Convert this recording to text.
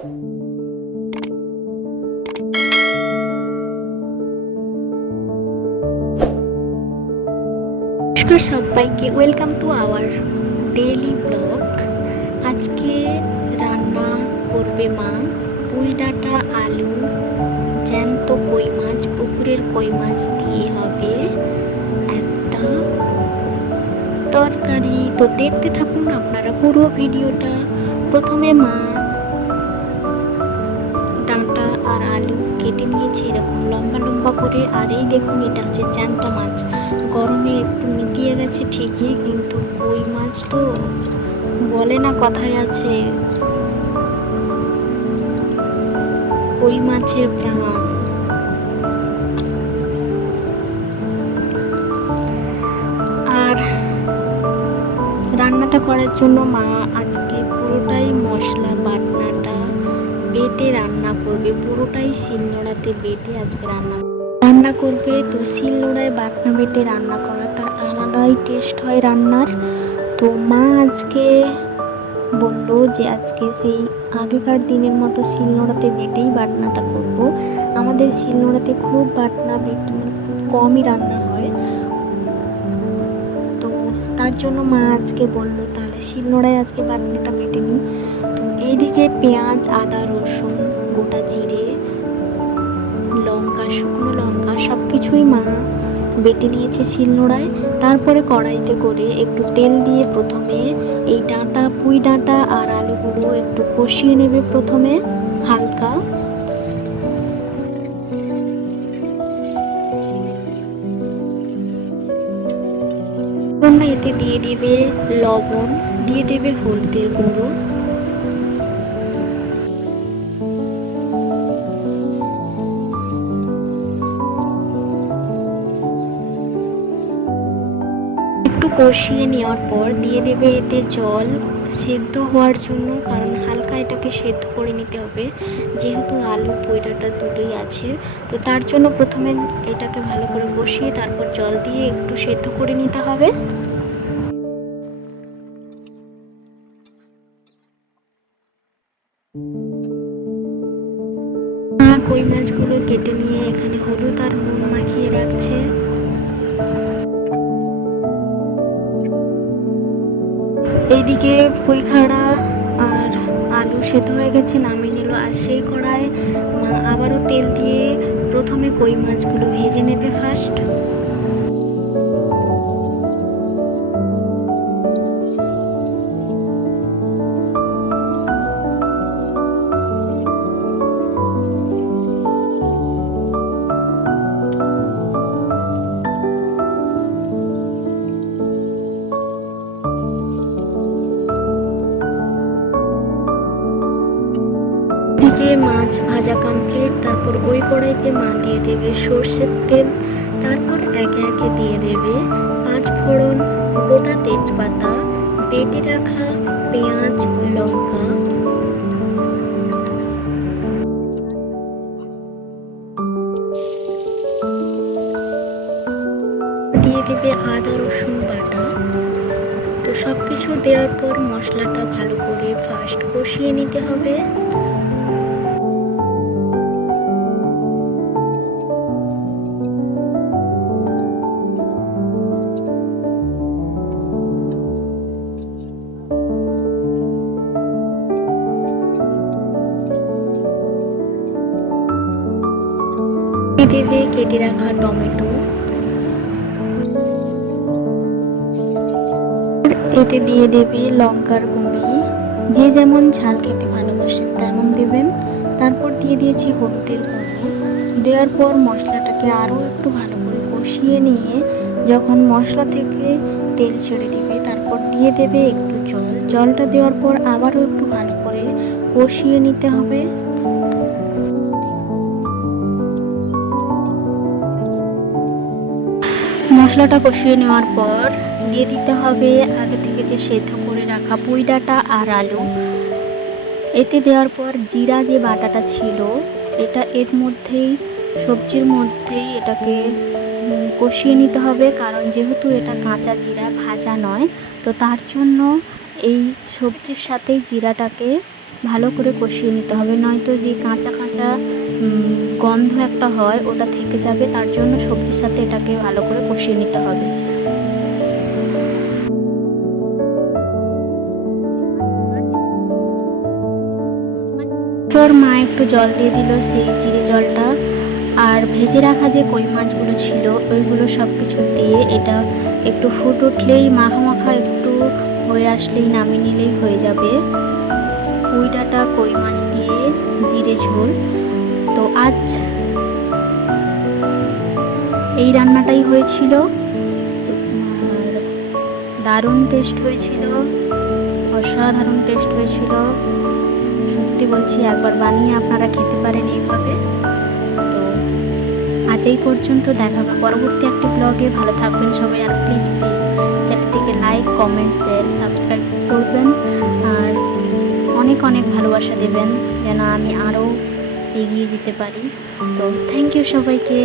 নমস্কার সবাইকে, welcome to our daily blog. আজকে রান্না করবে মা পুঁই ডাঁটা, আলু, জ্যান্ত কই মাছ, পুকুরের কই মাছ দিয়ে হবে একটা তরকারি। তো দেখতে থাকুন আপনারা পুরো ভিডিওটা। প্রথমে মা ডাঁটা আর আলু কেটে নিয়েছে এরকম লম্বা লম্বা করে। আর এই দেখুন, এটা হচ্ছে জ্যান্ত মাছ। গরমে একটু মিটিয়ে গেছে ঠিকই, কিন্তু কই মাছ তো বলে না কথায় আছে, কই মাছের প্রাণ। আর রান্নাটা করার জন্য মা আজকে পুরোটাই মশলা বাটনাটা বেটে রান্না করবে, পুরোটাই শিলনোড়াতে বেটে আজকে রান্না করবে। তো শিলনোড়ায় বাটনা বেটে রান্না করা তার আলাদাই টেস্ট হয় রান্নার। তো মা আজকে বললো যে আজকে সেই আগেকার দিনের মতো শিলনোড়াতে বেটেই বাটনাটা করব। আমাদের শিলনোড়াতে খুব বাটনা বেটে মানে খুব কমই রান্না হয়, তো তার জন্য মা আজকে বললো তাহলে শিলনোড়ায় আজকে বাটনাটা বেটে নিই। তো এইদিকে পেঁয়াজ, আদা, রসুন, গোটা জিরে, লঙ্কা, শুকনো লঙ্কা সব কিছুই মা বেটে নিয়েছে শিলনোড়ায়। তারপরে কড়াইতে করে একটু তেল দিয়ে প্রথমে এই ডাঁটা, পুঁই ডাঁটা আর আলুগুলো একটু কষিয়ে নেবে প্রথমে হালকা। এতে দিয়ে দিবে লবণ, দিয়ে দেবে হলুদের গুঁড়ো, একটু কষিয়ে নেওয়ার পর দিয়ে দেবে এতে জল সেদ্ধ হওয়ার জন্য, কারণ হালকা এটাকে সেদ্ধ করে নিতে হবে, যেহেতু আলু পুঁই ডাঁটা দুটোই আছে। তো তার জন্য প্রথমে এটাকে ভালো করে কষিয়ে তারপর জল দিয়ে একটু সেদ্ধ করে নিতে হবে। আর কই মাছগুলো কেটে নিয়ে এখানে হলুদ আর নুন মাখিয়ে রাখছে। এইদিকে পুঁই খাড়া আর আলু সেদ্ধ হয়ে গেছে, নামিয়ে নিল। আর সেই কড়ায় মা আবারও তেল দিয়ে প্রথমে কই মাছগুলো ভেজে নেবে ফার্স্ট। দিকে মাছ ভাজা কমপ্লিট, তারপর ওই কড়াইতে মা দিয়ে দেবে সর্ষের তেল, তারপর একে একে দিয়ে দেবে 5 ফোড়ন, গোটা তেজপাতা, বেটে রাখা পেঁয়াজ, লঙ্কা, দিয়ে দেবে আদা রসুন বাটা। তো সব কিছু দেওয়ার পর মশলাটা ভালো করে ফার্স্ট কষিয়ে নিতে হবে। দেবে কেটে রাখা টমেটো, এতে দিয়ে দেবে লঙ্কার গুঁড়ি, যে যেমন ঝাল খেতে ভালোবাসেন তেমন দেবেন। তারপর দিয়ে দিয়েছি হলুদের গুঁড়ো। দেওয়ার পর মশলাটাকে আরও একটু ভালো করে কষিয়ে নিয়ে যখন মশলা থেকে তেল ছেড়ে দিবে তারপর দিয়ে দেবে একটু জল। জলটা দেওয়ার পর আবারও একটু ভালো করে কষিয়ে নিতে হবে। মশলাটা কষিয়ে নেওয়ার পর দিয়ে দিতে হবে আগে থেকে যে সেদ্ধ করে রাখা পুঁই ডাঁটা আর আলু। এতে দেওয়ার পর জিরা যে বাটাটা ছিল এটা এর মধ্যেই সবজির মধ্যেই এটাকে কষিয়ে নিতে হবে, কারণ যেহেতু এটা কাঁচা জিরা, ভাজা নয়, তো তার জন্য এই সবজির সাথেই জিরাটাকে ভালো করে কষিয়ে নিতে হবে, নয়তো যে কাঁচা কাঁচা গন্ধ একটা হয় ওটা থেকে যাবে। তার জন্য সবজির সাথে এটাকে ভালো করে কষিয়ে নিতে হবে। এরপর মা একটু জল দিয়ে দিল, সেই জিরে জলটা, আর ভেজে রাখা যে কই মাছগুলো ছিল ওইগুলো সব কিছু দিয়ে এটা একটু ফুট উঠলেই মাখা মাখা একটু হয়ে আসলেই নামিয়ে নিলেই হয়ে যাবে পুঁই ডাঁটা কই মাছ দিয়ে জিরে ঝোল। তো আজ এই রান্নাটাই হয়েছিল, আর দারুণ টেস্ট হয়েছিল, অসাধারণ টেস্ট হয়েছিল। সত্যি বলছি, একবার বানিয়ে আপনারা খেতে পারেন এইভাবে। তো আজ এই পর্যন্ত, দেখা হবে পরবর্তী একটি ব্লগে। ভালো থাকবেন সবাই, আর প্লিজ প্লিজ চ্যানেলটিকে লাইক, কমেন্ট, শেয়ার, সাবস্ক্রাইব করবেন, আর অনেক অনেক ভালোবাসা দেবেন যেন আমি আরও এগিয়ে যেতে পারি। তো থ্যাংক ইউ সবাইকে।